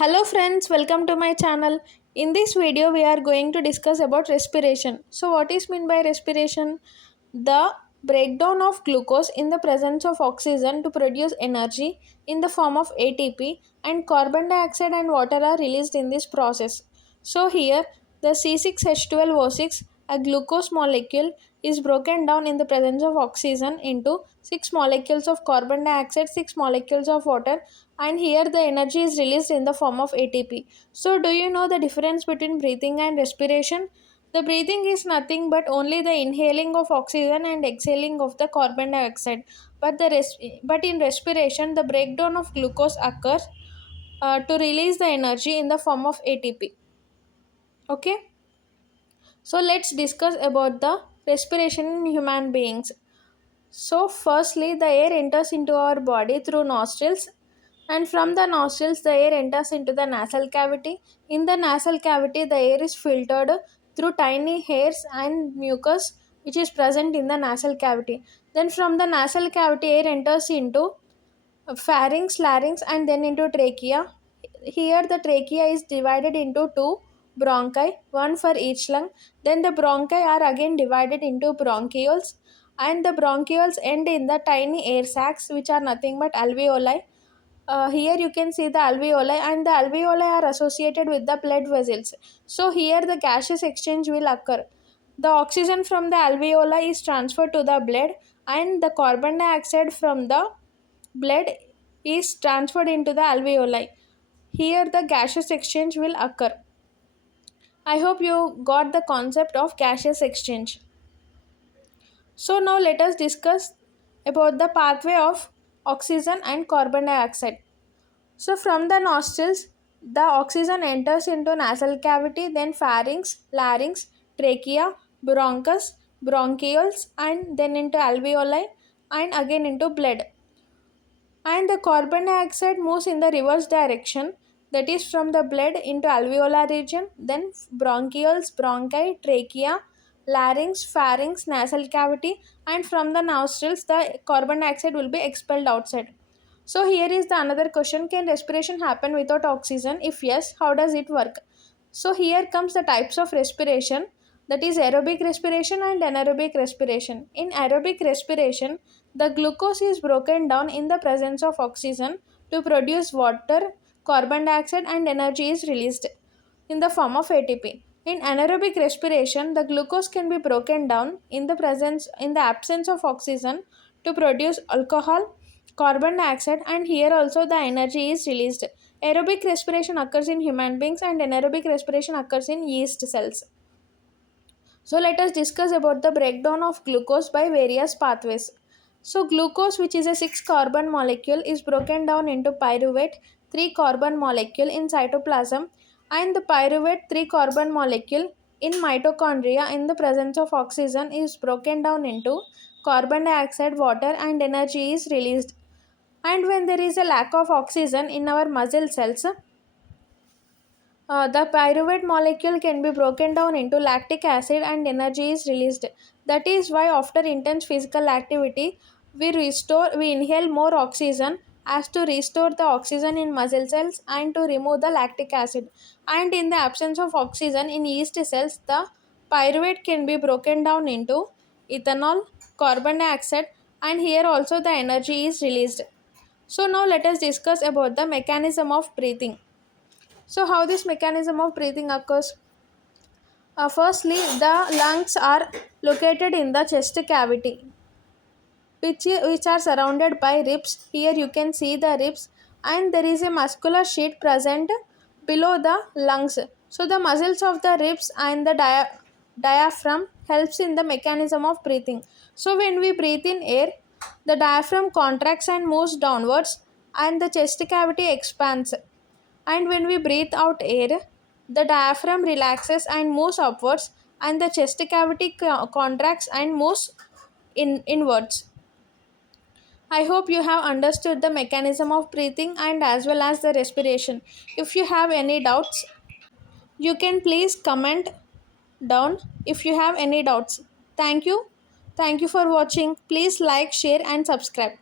Hello friends, welcome to my channel. In this video we are going to discuss about respiration. So what is meant by respiration? The breakdown of glucose in the presence of oxygen to produce energy in the form of ATP, and carbon dioxide and water are released in this process. So here the C6H12O6, a glucose molecule, is broken down in the presence of oxygen into 6 molecules of carbon dioxide, 6 molecules of water, and here the energy is released in the form of ATP. So do you know the difference between breathing and respiration? The breathing is nothing but only the inhaling of oxygen and exhaling of the carbon dioxide. But in respiration, the breakdown of glucose occurs to release the energy in the form of ATP. Okay. So let's discuss about the respiration in human beings. So, firstly, the air enters into our body through nostrils, and from the nostrils, the air enters into the nasal cavity. In the nasal cavity, the air is filtered through tiny hairs and mucus which is present in the nasal cavity. Then, from the nasal cavity, air enters into pharynx, larynx, and then into trachea. Here, the trachea is divided into two bronchi, one for each lung. Then, the bronchi are again divided into bronchioles, and the bronchioles end in the tiny air sacs, which are nothing but alveoli. Here you can see the alveoli, and the alveoli are associated with the blood vessels. So here the gaseous exchange will occur. The oxygen from the alveoli is transferred to the blood, and the carbon dioxide from the blood is transferred into the alveoli. Here the gaseous exchange will occur. I hope you got the concept of gaseous exchange. So now let us discuss about the pathway of oxygen and carbon dioxide. So from the nostrils, the oxygen enters into nasal cavity, then pharynx, larynx, trachea, bronchus, bronchioles, and then into alveoli, and again into blood. And the carbon dioxide moves in the reverse direction, that is from the blood into alveolar region, then bronchioles, bronchi, trachea, larynx, pharynx, nasal cavity, and from the nostrils the carbon dioxide will be expelled outside. So here is the another question: can respiration happen without oxygen? If yes, how does it work? So here comes the types of respiration, that is aerobic respiration and anaerobic respiration. In aerobic respiration, the glucose is broken down in the presence of oxygen to produce water, carbon dioxide, and energy is released in the form of ATP. In anaerobic respiration, the glucose can be broken down in the absence of oxygen to produce alcohol, carbon dioxide, and here also the energy is released. Aerobic respiration occurs in human beings and anaerobic respiration occurs in yeast cells. So let us discuss about the breakdown of glucose by various pathways. So glucose, which is a 6 carbon molecule, is broken down into pyruvate 3 carbon molecule in cytoplasm, and the pyruvate 3 carbon molecule in mitochondria in the presence of oxygen is broken down into carbon dioxide, water, and energy is released. And when there is a lack of oxygen in our muscle cells, the pyruvate molecule can be broken down into lactic acid and energy is released. That is why after intense physical activity, we inhale more oxygen as to restore the oxygen in muscle cells and to remove the lactic acid. And in the absence of oxygen in yeast cells, the pyruvate can be broken down into ethanol, carbon dioxide, and here also the energy is released. So now let us discuss about the mechanism of breathing. So how this mechanism of breathing occurs? Firstly, the lungs are located in the chest cavity, which are surrounded by ribs. Here you can see the ribs, and there is a muscular sheet present below the lungs. So the muscles of the ribs and the diaphragm helps in the mechanism of breathing. So when we breathe in air, the diaphragm contracts and moves downwards, and the chest cavity expands. And when we breathe out air, the diaphragm relaxes and moves upwards, and the chest cavity contracts and moves inwards. I hope you have understood the mechanism of breathing and as well as the respiration. If you have any doubts, you can please comment down if you have any doubts. Thank you. Thank you for watching. Please like, share, and subscribe.